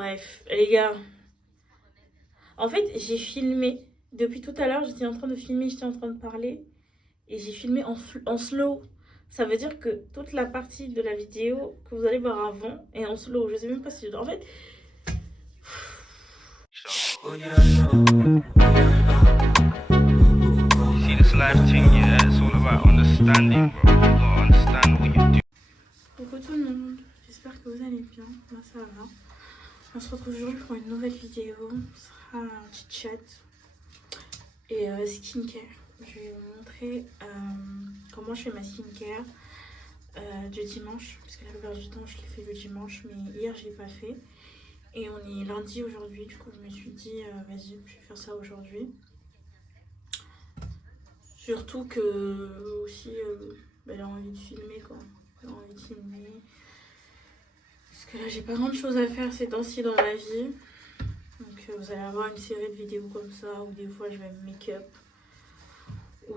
Bref, les gars. En fait, j'ai filmé. Depuis tout à l'heure, j'étais en train de filmer, j'étais en train de parler. Et j'ai filmé en slow. Ça veut dire que toute la partie de la vidéo que vous allez voir avant est en slow. Je sais même pas si... En fait... See, this life thing, yeah, it's all about understanding, bro. You gotta understand what you do. Coucou tout le monde, j'espère que vous allez bien. Moi ça va. On se retrouve aujourd'hui pour une nouvelle vidéo. Ce sera un petit chat et skincare. Je vais vous montrer comment je fais ma skincare du dimanche. Parce que la plupart du temps je l'ai fait le dimanche, mais hier je l'ai pas fait. Et on est lundi aujourd'hui, du coup je me suis dit vas-y, je vais faire ça aujourd'hui. Surtout que aussi elle a envie de filmer quoi. Elle a envie de filmer. Parce que là j'ai pas grand chose à faire ces temps-ci dans ma vie. Donc vous allez avoir une série de vidéos comme ça où des fois je vais me make-up. Ou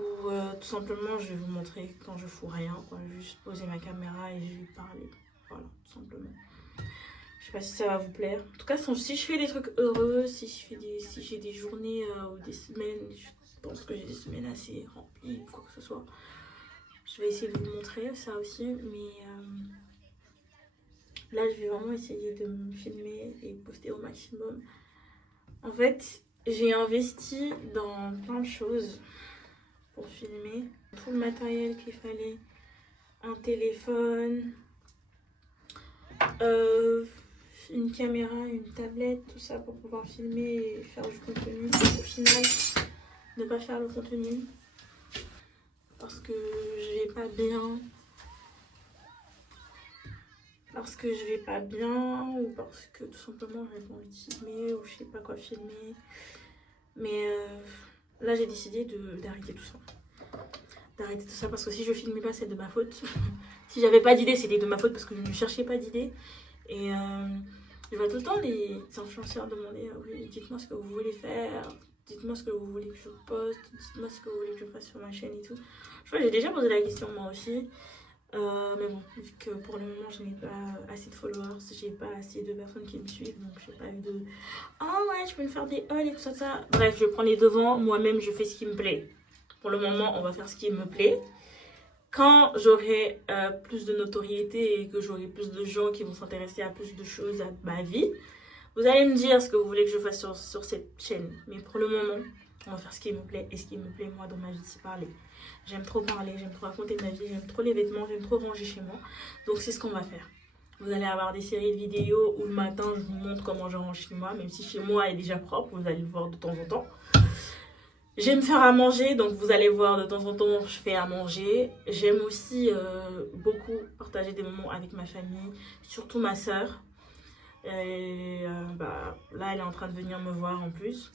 tout simplement je vais vous montrer quand je fous rien quoi. Je vais juste poser ma caméra et je vais parler. Voilà, tout simplement. Je sais pas si ça va vous plaire. En tout cas, si je fais des trucs heureux, si j'ai des journées ou des semaines, je pense que j'ai des semaines assez remplies ou quoi que ce soit. Je vais essayer de vous montrer ça aussi, mais là, je vais vraiment essayer de me filmer et poster au maximum. En fait, j'ai investi dans plein de choses pour filmer. Tout le matériel qu'il fallait, un téléphone, une caméra, une tablette, tout ça pour pouvoir filmer et faire du contenu. Au final, ne pas faire le contenu parce que je vais pas bien. Parce que je vais pas bien ou parce que tout simplement j'ai pas envie de filmer ou je sais pas quoi filmer. Mais là j'ai décidé d'arrêter tout ça. D'arrêter tout ça parce que si je filmais pas c'est de ma faute. Si j'avais pas d'idée c'était de ma faute parce que je ne cherchais pas d'idée. Et je vois tout le temps les influenceurs demander oui, dites-moi ce que vous voulez faire, dites-moi ce que vous voulez que je poste, dites-moi ce que vous voulez que je fasse sur ma chaîne et tout. Je crois que j'ai déjà posé la question moi aussi. Mais bon, vu que pour le moment je n'ai pas assez de followers, j'ai pas assez de personnes qui me suivent, donc j'ai pas eu de oh ouais, je peux me faire des hauls et tout ça, ça. Bref, je prends les devants, moi-même je fais ce qui me plaît. Pour le moment, on va faire ce qui me plaît. Quand j'aurai plus de notoriété et que j'aurai plus de gens qui vont s'intéresser à plus de choses à ma vie, vous allez me dire ce que vous voulez que je fasse sur cette chaîne. Mais pour le moment, on va faire ce qui me plaît. Et ce qui me plaît, moi, dans ma vie, c'est parler. J'aime trop parler, j'aime trop raconter ma vie, j'aime trop les vêtements, j'aime trop ranger chez moi. Donc, c'est ce qu'on va faire. Vous allez avoir des séries de vidéos où le matin, je vous montre comment je range chez moi. Même si chez moi est déjà propre, vous allez le voir de temps en temps. J'aime faire à manger, donc vous allez voir de temps en temps, je fais à manger. J'aime aussi beaucoup partager des moments avec ma famille, surtout ma soeur. Et là, elle est en train de venir me voir en plus.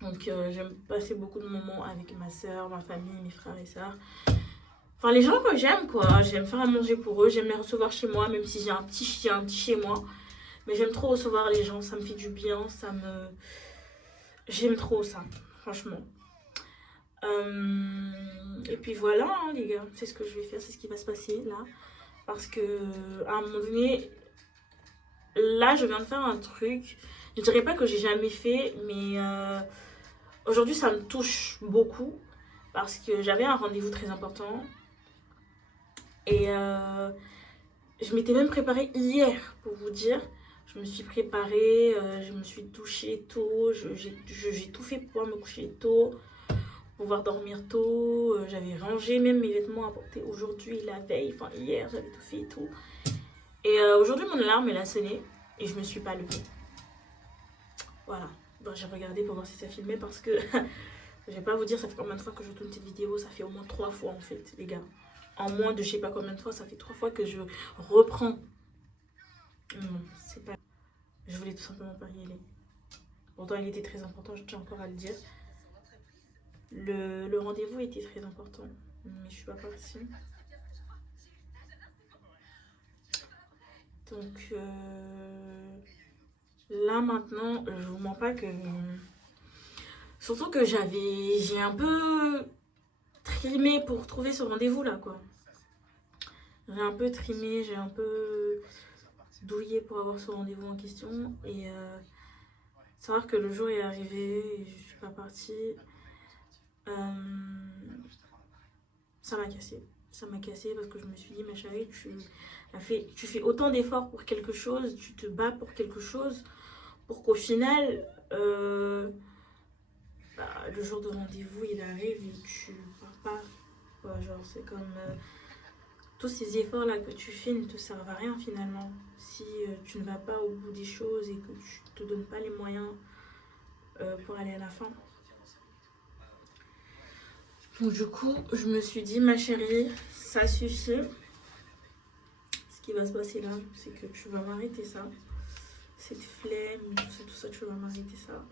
Donc j'aime passer beaucoup de moments avec ma soeur, ma famille, mes frères et sœurs. Enfin, les gens que j'aime, quoi. J'aime faire à manger pour eux, j'aime les recevoir chez moi, même si j'ai un petit chez moi. Mais j'aime trop recevoir les gens, ça me fait du bien, j'aime trop ça, franchement. Et puis voilà, hein, les gars, c'est ce que je vais faire, c'est ce qui va se passer là. Parce que à un moment donné, là, je viens de faire un truc. Je dirais pas que j'ai jamais fait, mais aujourd'hui, ça me touche beaucoup. Parce que j'avais un rendez-vous très important. Et je m'étais même préparée hier, pour vous dire. Je me suis préparée, je me suis douchée tôt. J'ai tout fait pour pouvoir me coucher tôt. Pouvoir dormir tôt. J'avais rangé même mes vêtements à porter aujourd'hui, la veille, enfin hier, j'avais tout fait et tout. Et aujourd'hui, mon alarme, elle a sonné. Et je me suis pas levée. Voilà. Bon, j'ai regardé pour voir si ça filmait parce que je vais pas vous dire ça fait combien de fois que je tourne cette vidéo. Ça fait au moins 3 fois en fait, les gars. En moins de je sais pas combien de fois, ça fait 3 fois que je reprends. Non, c'est pas. Je voulais tout simplement pas y aller. Pourtant, il était très important, je tiens encore à le dire. Le rendez-vous était très important, mais je suis pas partie. Donc là maintenant, je vous mens pas que surtout que j'ai un peu trimé pour trouver ce rendez-vous là quoi. J'ai un peu trimé, j'ai un peu douillée pour avoir ce rendez-vous en question. Et savoir que le jour est arrivé et je suis pas partie, ça m'a cassé. Ça m'a cassé parce que je me suis dit, ma chérie, tu fais autant d'efforts pour quelque chose, tu te bats pour quelque chose, pour qu'au final, le jour de rendez-vous, il arrive et tu pars pas. Ouais, genre, c'est comme tous ces efforts-là que tu fais ne te servent à rien finalement. Si tu ne vas pas au bout des choses et que tu te donnes pas les moyens pour aller à la fin. Donc du coup, je me suis dit, ma chérie, ça suffit. Ce qui va se passer là, c'est que tu vas m'arrêter ça. Cette flemme, tout ça, tu vas m'arrêter ça.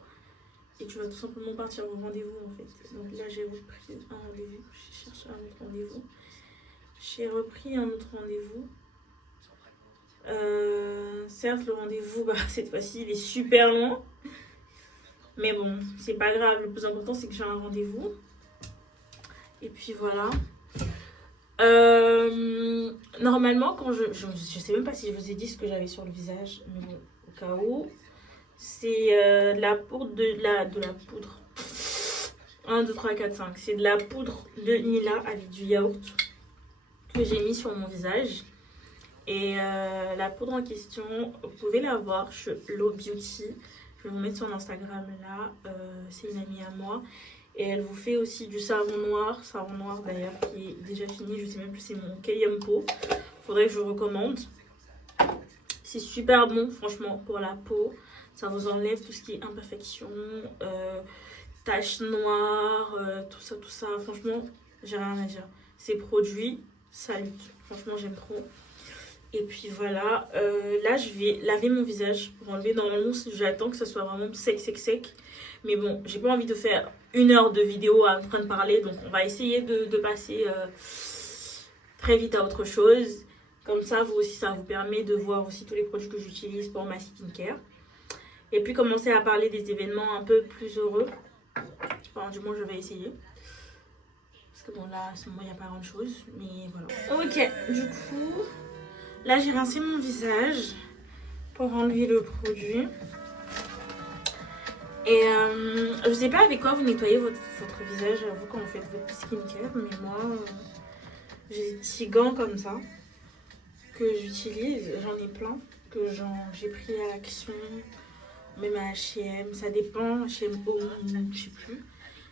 Et tu vas tout simplement partir au rendez-vous en fait. Donc là, j'ai repris un rendez-vous. J'ai cherché un autre rendez-vous. J'ai repris un autre rendez-vous. Certes, le rendez-vous, cette fois-ci, il est super long. Mais bon, c'est pas grave. Le plus important, c'est que j'ai un rendez-vous. Et puis voilà. Normalement, quand je sais même pas si je vous ai dit ce que j'avais sur le visage. Mais bon, au cas où. C'est de la poudre, de la poudre. 1, 2, 3, 4, 5. C'est de la poudre de Nila avec du yaourt que j'ai mis sur mon visage. Et la poudre en question, vous pouvez la voir chez Low Beauty. Je vais vous mettre son Instagram là. C'est une amie à moi. Et elle vous fait aussi du savon noir d'ailleurs qui est déjà fini. Je sais même plus c'est mon quatrième pot. Faudrait que je vous recommande. C'est super bon franchement pour la peau. Ça vous enlève tout ce qui est imperfection, taches noires, tout ça. Franchement, j'ai rien à dire. Ces produits, ça lutte. Franchement, j'aime trop. Et puis voilà. Là, je vais laver mon visage pour enlever. Normalement, j'attends que ça soit vraiment sec. Mais bon, j'ai pas envie de faire 1 heure de vidéo en train de parler. Donc, on va essayer de passer très vite à autre chose. Comme ça, vous aussi, ça vous permet de voir aussi tous les produits que j'utilise pour ma skincare. Et puis commencer à parler des événements un peu plus heureux. Enfin, du moins, je vais essayer. Parce que bon, là, à ce moment, il n'y a pas grand chose. Mais voilà. Ok, du coup, là, j'ai rincé mon visage pour enlever le produit. Et je sais pas avec quoi vous nettoyez votre visage, vous, quand vous faites votre skincare. Mais moi, j'ai des petits gants comme ça que j'utilise. J'en ai plein. Que j'ai pris à Action. Même à H&M, ça dépend, H&M, je sais plus.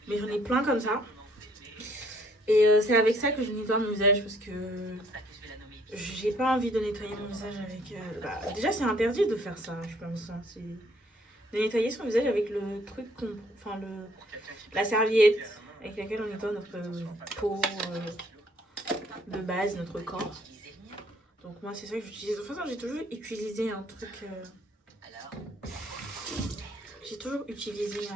Mais j'en ai plein comme ça. Et c'est avec ça que je nettoie mon visage parce que j'ai pas envie de nettoyer mon visage avec... déjà, c'est interdit de faire ça, je pense. Hein. C'est de nettoyer son visage avec le truc, la serviette avec laquelle on nettoie notre peau de base, notre corps. Donc moi, c'est ça que j'utilise. De toute façon, j'ai toujours utilisé un truc... J'ai toujours utilisé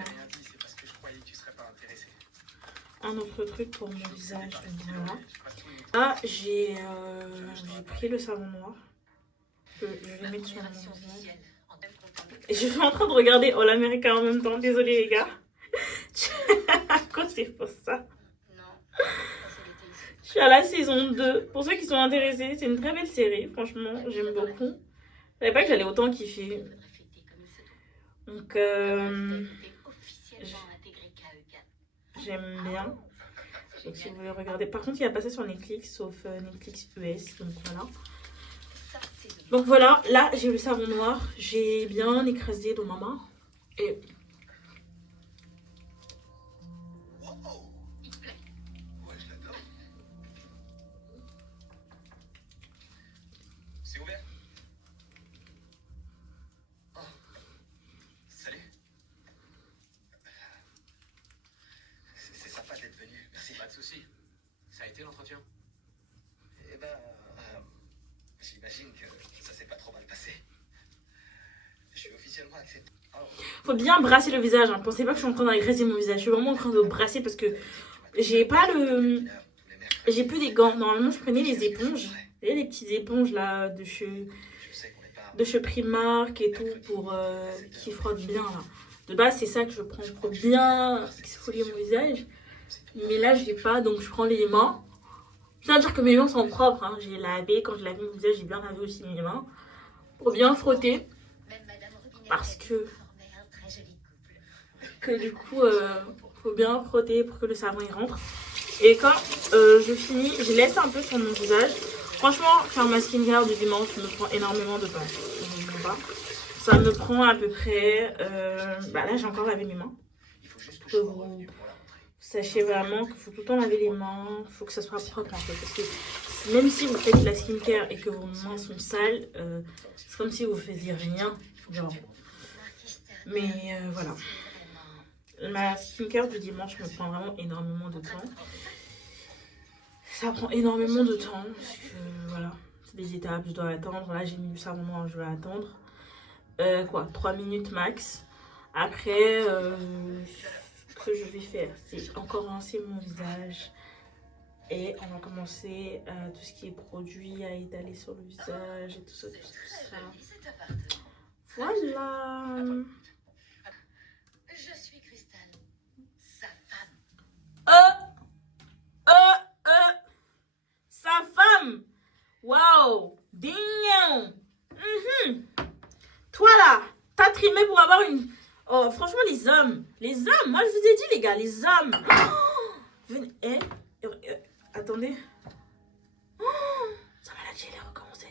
un autre truc pour mon visage. Donc voilà. Là, j'ai pris le savon noir. Que je vais mettre sur mon visage. Et je suis en train de regarder All America en même temps. Désolée les gars. À quoi c'est pour ça? Je suis à la saison 2. Pour ceux qui sont intéressés, c'est une très belle série. Franchement, j'aime beaucoup. Je savais pas que j'allais autant kiffer. Donc, j'aime bien. Donc, si vous voulez regarder. Par contre, il a passé sur Netflix, sauf Netflix US. Donc, voilà. Donc, voilà. Là, j'ai le savon noir. J'ai bien écrasé dans ma main. Et... C'est ouvert. Oh. Salut. C'est sympa d'être venu, merci. Pas de soucis. Ça a été l'entretien? Eh ben, j'imagine que ça s'est pas trop mal passé. Je suis officiellement accepté. Oh. Faut bien brasser le visage, hein. Pensez pas que je suis en train d'agresser mon visage. Je suis vraiment en train de brasser parce que j'ai pas le... J'ai plus des gants. Normalement, je prenais les éponges. Vous voyez les petites éponges là de chez Primark et tout pour qui frottent bien là. De base, c'est ça que je prends pour bien exfolier mon visage. Mais là, je l'ai pas, donc je prends les mains. Je tiens à dire que mes mains sont propres. Hein. J'ai lavé, quand je lave mon visage, j'ai bien lavé aussi mes mains. pour bien frotter. Parce que du coup, faut bien frotter pour que le savon y rentre. Et quand je finis, je laisse un peu sur mon visage. Franchement, faire ma skincare du dimanche me prend énormément de temps. Ça me prend à peu près... là, j'ai encore lavé mes mains. Pour que vous sachiez vraiment qu'il faut tout le temps laver les mains. Il faut que ça soit propre en fait. Parce que même si vous faites de la skincare et que vos mains sont sales, c'est comme si vous faisiez rien. Genre. Mais voilà. Ma skincare du dimanche me prend vraiment énormément de temps. Ça prend énormément de temps. Parce que voilà, c'est des étapes, je dois attendre. Là, j'ai mis ça vraiment, je vais attendre. 3 minutes max. Après, ce que je vais faire, c'est encore rincer mon visage. Et on va commencer tout ce qui est produit à étaler sur le visage et tout ça, tout ça. Voilà. Je suis Cristal, sa femme. Sa femme. Waouh. Ding. Toi là, t'as trimé pour avoir une... Oh, franchement, les hommes, moi je vous ai dit les gars, les hommes. Venez, attendez. Sa maladie, elle est recommencée.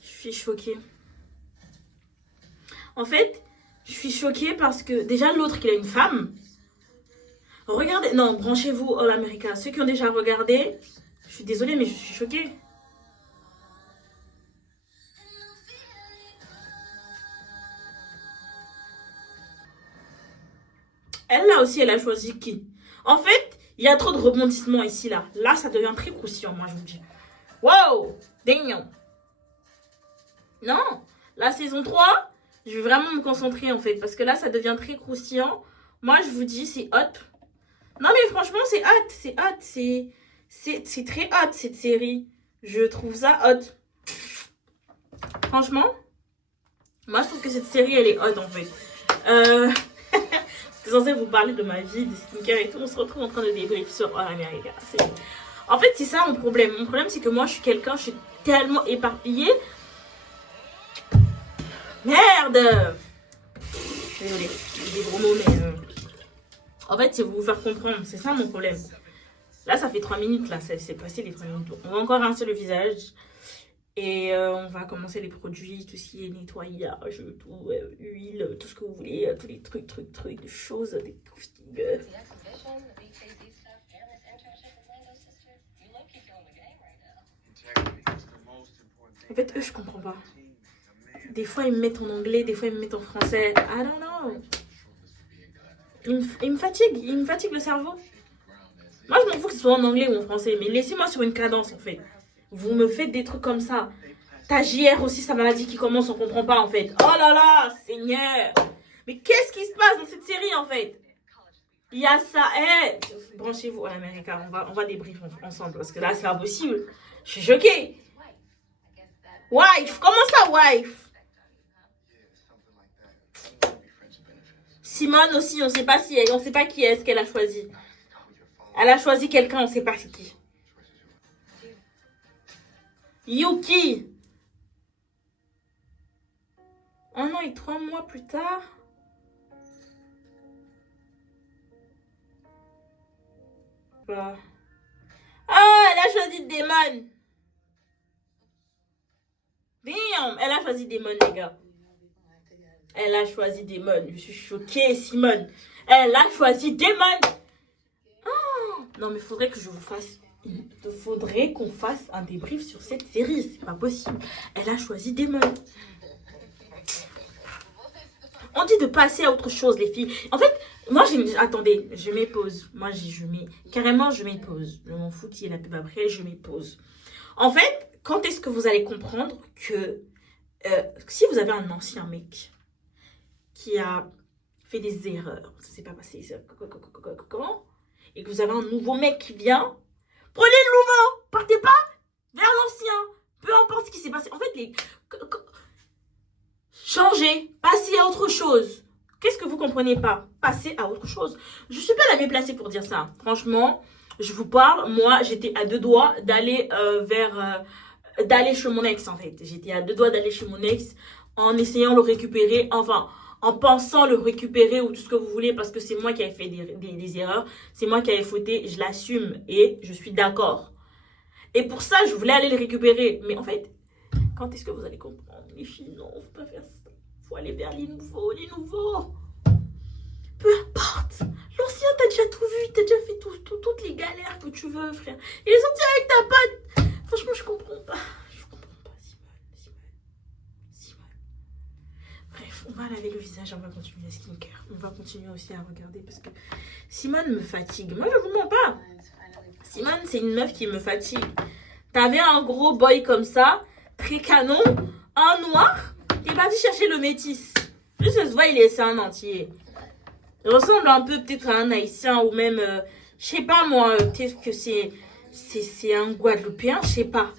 Je suis choquée. En fait, je suis choquée parce que déjà l'autre qu'il a une femme. Regardez, non, branchez-vous All America. Ceux qui ont déjà regardé, je suis désolée mais je suis choquée. Elle là aussi, elle a choisi qui? En fait, il y a trop de rebondissements ici là. Là, ça devient très croustillant, moi je vous dis. Wow, ding. Non, la saison 3, je vais vraiment me concentrer en fait. Parce que là, ça devient très croustillant. Moi, je vous dis, c'est hot. Non, mais franchement, c'est hot. C'est hot. C'est très hot, cette série. Je trouve ça hot. Franchement, moi, je trouve que cette série, elle est hot en fait. J'étais censée vous parler de ma vie, de skincare et tout. On se retrouve en train de débrief sur All America. En fait, c'est ça mon problème. Mon problème, c'est que moi, je suis quelqu'un, je suis tellement éparpillée. Merde! Désolée, j'ai des gros mots, mais... En fait, c'est vous faire comprendre. C'est ça mon problème. Là, ça fait 3 minutes. Là, c'est passé les 3 minutes. On va encore rincer le visage. Et on va commencer les produits, tout ce qui est nettoyage, tout, huile, tout ce que vous voulez. Tous les trucs, des choses, des croustilles. En fait, eux, je comprends pas. Des fois, ils me mettent en anglais, des fois, ils me mettent en français. I don't know. Ils me fatiguent le cerveau. Moi, je m'en fous que ce soit en anglais ou en français, mais laissez-moi sur une cadence, en fait. Vous me faites des trucs comme ça. Ta JR aussi, sa maladie qui commence, on comprend pas, en fait. Oh là là, Seigneur. Mais qu'est-ce qui se passe dans cette série, en fait? Il y a ça. Branchez-vous à l'Amérique. On va débrief ensemble, parce que là, c'est impossible. Je suis choquée. Wife, comment ça, wife? Simone aussi, on sait pas qui est-ce qu'elle a choisi. Elle a choisi quelqu'un, on sait pas c'est qui. Yuki. 1 an et 3 mois plus tard. Bah. Ah, elle a choisi Damon. Damn, elle a choisi Damon, les gars. Elle a choisi Damon. Je suis choquée, Simone. Elle a choisi Damon. Oh, non, mais faudrait que je vous fasse... Faudrait qu'on fasse un débrief sur cette série. C'est pas possible. Elle a choisi Damon. On dit de passer à autre chose, les filles. En fait, moi, attendez, je mets pause. Moi, carrément, je mets pause. Je m'en fous qu'il y ait la pub après, je mets pause. En fait, quand est-ce que vous allez comprendre que si vous avez un ancien mec qui a fait des erreurs, ça s'est pas passé, comment, et que vous avez un nouveau mec qui vient, prenez le nouveau, partez pas vers l'ancien, peu importe ce qui s'est passé. En fait, Changez, passez à autre chose. Qu'est-ce que vous comprenez pas? Passez à autre chose. Je suis pas la mieux placée pour dire ça. Franchement, je vous parle. Moi, j'étais à deux doigts d'aller d'aller chez mon ex en fait. J'étais à deux doigts d'aller chez mon ex en essayant de le récupérer. Enfin, en pensant le récupérer ou tout ce que vous voulez parce que c'est moi qui avais fait des erreurs. C'est moi qui avais fauté. Je l'assume et je suis d'accord. Et pour ça, je voulais aller le récupérer. Mais en fait, quand est-ce que vous allez comprendre? Les filles, non, faut pas faire ça. Faut aller vers les nouveaux, les nouveaux. Peu importe. L'ancien, t'as déjà tout vu. T'as déjà fait toutes les galères que tu veux, frère. Il est sorti avec ta pote. Franchement, je comprends pas. Je comprends pas, Simone. Bref, on va laver le visage. On va continuer la skincare. On va continuer aussi à regarder parce que Simone me fatigue. Moi, je vous mens pas. Simone, c'est une meuf qui me fatigue. T'avais un gros boy comme ça, très canon, en noir. T'es parti chercher le métis. Juste, ça se voit, il est un entier. Il ressemble un peu peut-être à un haïtien ou même, je sais pas moi, peut-être que c'est un Guadeloupéen, je sais pas.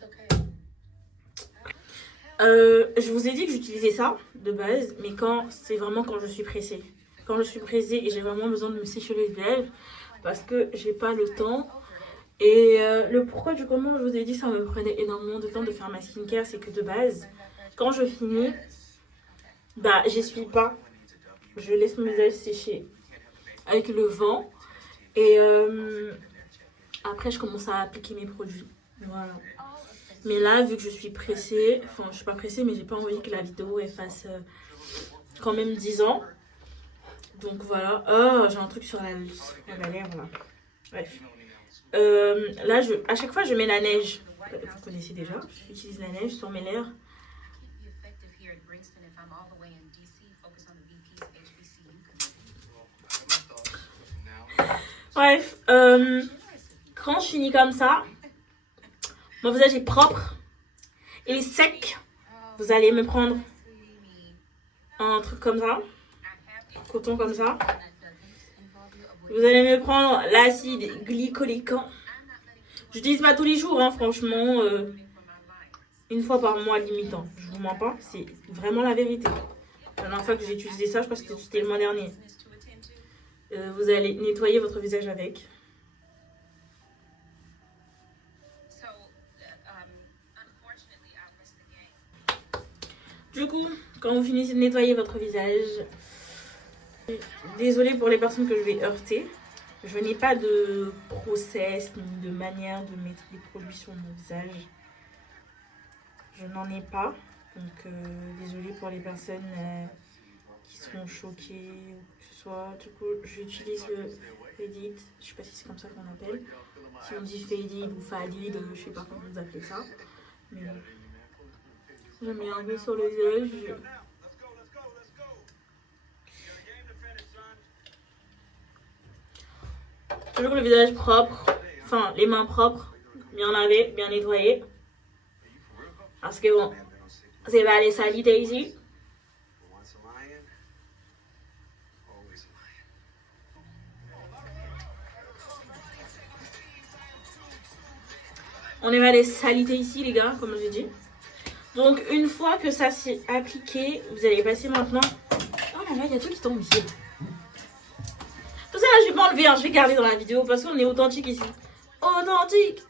Je vous ai dit que j'utilisais ça de base, mais c'est vraiment quand je suis pressée. Quand je suis pressée et j'ai vraiment besoin de me sécher le visage parce que j'ai pas le temps. Et le pourquoi du comment je vous ai dit ça me prenait énormément de temps de faire ma skincare, c'est que de base, quand je finis, bah j'essuie pas, je laisse mon visage sécher avec le vent et après je commence à appliquer mes produits. Voilà. Mais là, vu que je suis pressée, enfin je suis pas pressée mais j'ai pas envie que la vidéo elle fasse quand même 10 ans. Donc voilà. Oh, j'ai un truc sur la lèvre là. Bref. Là, à chaque fois, je mets la neige. Vous connaissez déjà. J'utilise la neige sur mes lèvres. Bref, quand je finis comme ça, mon visage est propre. Il est sec. Vous allez me prendre un truc comme ça. Un coton comme ça. Vous allez me prendre l'acide glycolique. J'utilise pas tous les jours, hein, franchement. Une fois par mois, limite. Hein. Je vous mens pas, c'est vraiment la vérité. La dernière fois que j'ai utilisé ça, je crois que c'était le mois dernier. Vous allez nettoyer votre visage avec. Du coup, quand vous finissez de nettoyer votre visage, désolée pour les personnes que je vais heurter. Je n'ai pas de process ni de manière de mettre les produits sur mon visage. Je n'en ai pas. Donc, désolée pour les personnes qui seront choquées ou quoi que ce soit. Du coup, j'utilise le Fade It. Je sais pas si c'est comme ça qu'on appelle. Si on dit Fade It ou Fade It, je sais pas comment vous appelez ça. Mais bon. Je mets un peu sur le visage. Toujours le visage propre, enfin les mains propres, bien lavées, bien nettoyées. Parce que bon, c'est pas les saletés ici. On est pas les saletés ici les gars, comme j'ai dit. Donc une fois que ça s'est appliqué, vous allez passer maintenant. Oh là là, il y a tout qui tombe ici. Tout ça là, je vais pas enlever, hein, je vais garder dans la vidéo parce qu'on est authentique ici. Authentique.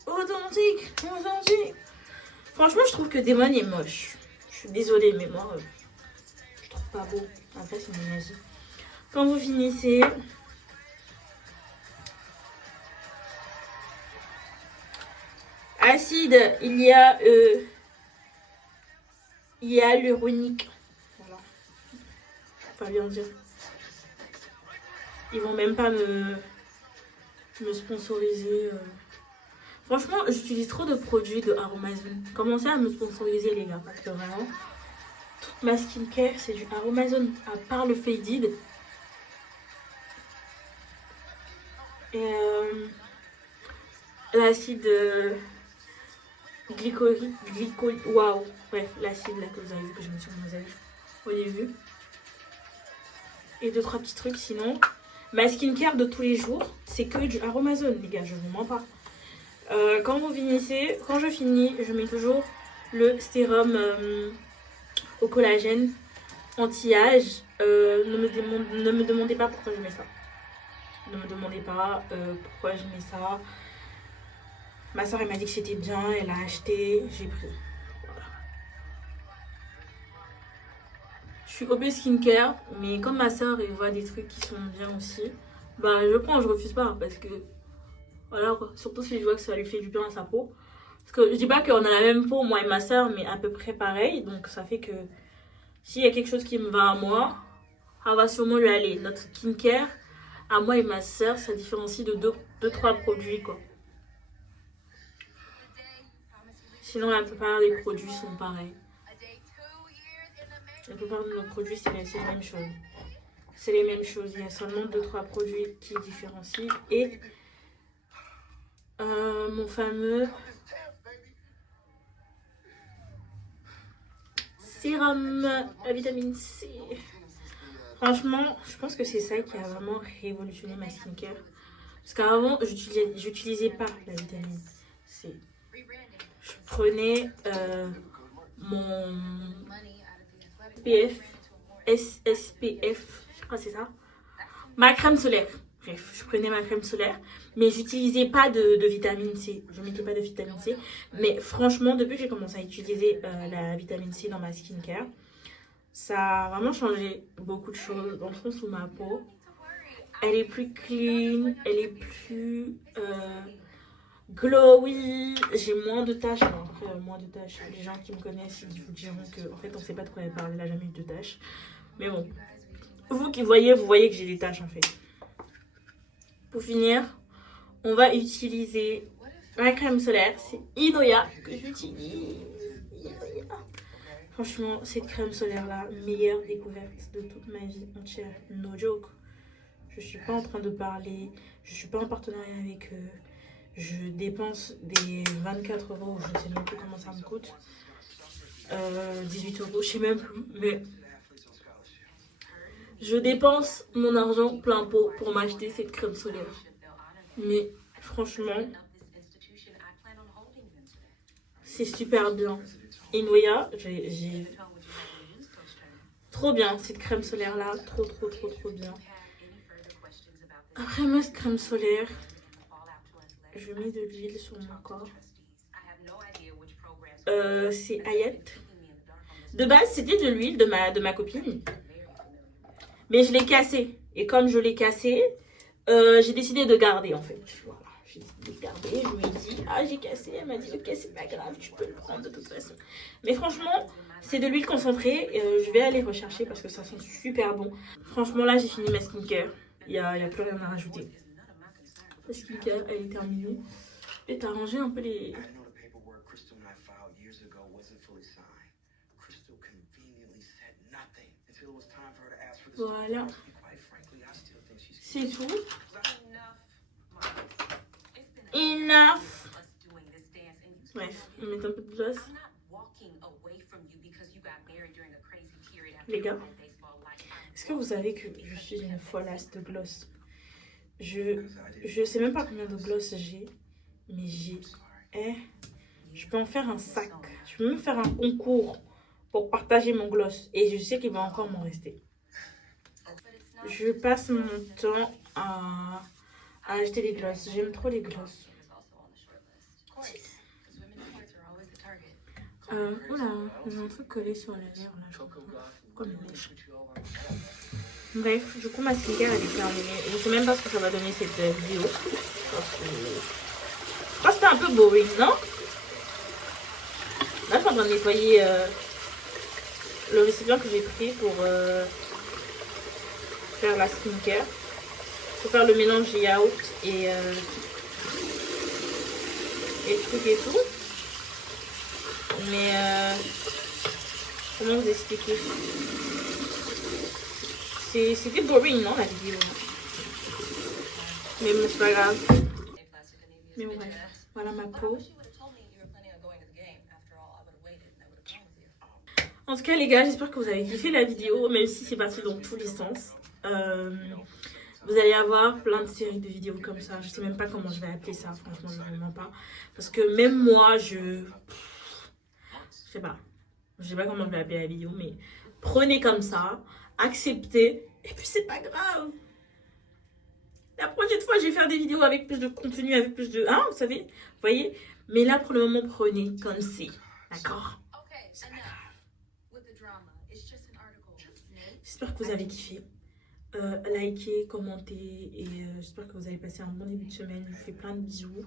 Franchement, je trouve que Damon est moche. Je suis désolée, mais moi, je trouve pas beau. Après, c'est mon avis. Quand vous finissez, acide, il y a l'uronique. Voilà. Pas bien dire. Ils vont même pas me sponsoriser. Franchement, j'utilise trop de produits de Aromazone. Commencez à me sponsoriser, les gars. Parce que vraiment, toute ma skincare, c'est du Aromazone. À part le Faded. Et l'acide glycolique. Waouh. Bref, l'acide là que vous avez vu que je mets sur mon visage au début. Et 2-3 petits trucs sinon. Ma skincare de tous les jours, c'est que du Aromazone, les gars, je vous mens pas. Quand je finis, je mets toujours le sérum au collagène anti-âge. Ne me demandez pas pourquoi je mets ça. Ne me demandez pas pourquoi je mets ça. Ma soeur elle m'a dit que c'était bien, elle a acheté, j'ai pris. Voilà. Je suis OB skincare, mais comme ma soeur elle voit des trucs qui sont bien aussi, bah je prends, je refuse pas parce que voilà quoi. Surtout si je vois que ça lui fait du bien à sa peau. Parce que je dis pas qu'on a la même peau, moi et ma soeur, mais à peu près pareil. Donc ça fait que s'il y a quelque chose qui me va à moi, ça va sûrement lui aller. Notre skincare, à moi et ma soeur, ça différencie de 2-3 produits quoi. Sinon, la plupart des produits sont pareils. La plupart de nos produits, c'est les mêmes choses. C'est les mêmes choses. Il y a seulement 2-3 produits qui différencient. Et mon fameux sérum à vitamine C. Franchement, je pense que c'est ça qui a vraiment révolutionné ma skincare. Parce qu'avant, j'utilisais pas la vitamine C. Je prenais mon PF, SPF, je crois que c'est ça. Ma crème solaire. Bref, je prenais ma crème solaire. Mais j'utilisais pas de vitamine C. Je mettais pas de vitamine C. Mais franchement, depuis que j'ai commencé à utiliser la vitamine C dans ma skincare, ça a vraiment changé beaucoup de choses. Dans le sens où ma peau, elle est plus clean, elle est plus glowy, j'ai moins de taches. Bon, après, moins de taches. Les gens qui me connaissent, ils vous diront que en fait, on sait pas de quoi elle parle, elle a jamais eu de taches. Mais bon, vous qui voyez, vous voyez que j'ai des taches en fait. Pour finir, on va utiliser ma crème solaire. C'est Inoya que j'utilise. Franchement, cette crème solaire là, meilleure découverte de toute ma vie entière. No joke. Je suis pas en train de parler, je suis pas en partenariat avec eux. Je dépense des 24 €, je ne sais même plus comment ça me coûte. 18 €, je sais même plus. Mais je dépense mon argent plein pot pour m'acheter cette crème solaire. Mais franchement, c'est super bien. Inoya, j'ai trop bien cette crème solaire là. Trop bien. Après ma crème solaire, je mets de l'huile sur mon corps. C'est Hayat. De base, c'était de l'huile de ma copine. Mais je l'ai cassée. Et comme je l'ai cassée, j'ai décidé de garder en fait. Voilà, j'ai décidé de garder. Je me dis, ah j'ai cassé. Elle m'a dit, ok, c'est pas grave, tu peux le prendre de toute façon. Mais franchement, c'est de l'huile concentrée. Je vais aller rechercher parce que ça sent super bon. Franchement, là, j'ai fini ma skincare. Il n'y a plus rien à rajouter. La skincare, elle est terminée. Et t'as rangé un peu les... Voilà. C'est tout. Enough. Bref, on met un peu de gloss. Les gars, est-ce que vous savez que je suis une folasse de gloss? Je sais même pas combien de gloss j'ai, mais je peux en faire un sac. Je peux même faire un concours pour partager mon gloss. Et je sais qu'il va encore m'en rester. Je passe mon temps à acheter des glosses. J'aime trop les glosses. Oula, j'ai un truc collé sur les lèvres là, je crois. Comme une mèche. Bref, du coup ma skincare elle est terminée. Je sais même pas ce que ça va donner cette vidéo. Je crois que c'était un peu boring, non? Là je suis en train de nettoyer le récipient que j'ai pris pour faire la skincare. Pour faire le mélange yaourt et trucs et tout. Mais comment vous expliquer? C'était boring, non, la vidéo? Mais c'est pas grave. Mais bon, bref. Voilà ma peau. En tout cas, les gars, j'espère que vous avez kiffé la vidéo, même si c'est parti dans tous les sens. Vous allez avoir plein de séries de vidéos comme ça. Je sais même pas comment je vais appeler ça, franchement, je ne sais pas. Parce que même moi, je sais pas. Je sais pas comment je vais appeler la vidéo, mais Prenez comme ça, acceptez, et puis c'est pas grave. La prochaine fois, je vais faire des vidéos avec plus de contenu, avec plus de... Hein, vous savez, vous voyez. Mais là, pour le moment, prenez comme c'est. D'accord? J'espère que vous avez kiffé. Likez, commentez, et j'espère que vous allez passer un bon début de semaine. Je vous fais plein de bisous.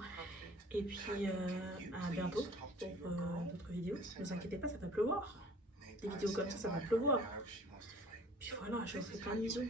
Et puis, à bientôt pour d'autres vidéos. Ne vous inquiétez pas, ça va pleuvoir. Des vidéos comme ça va pleuvoir. Puis voilà, je vous fais plein de bisous.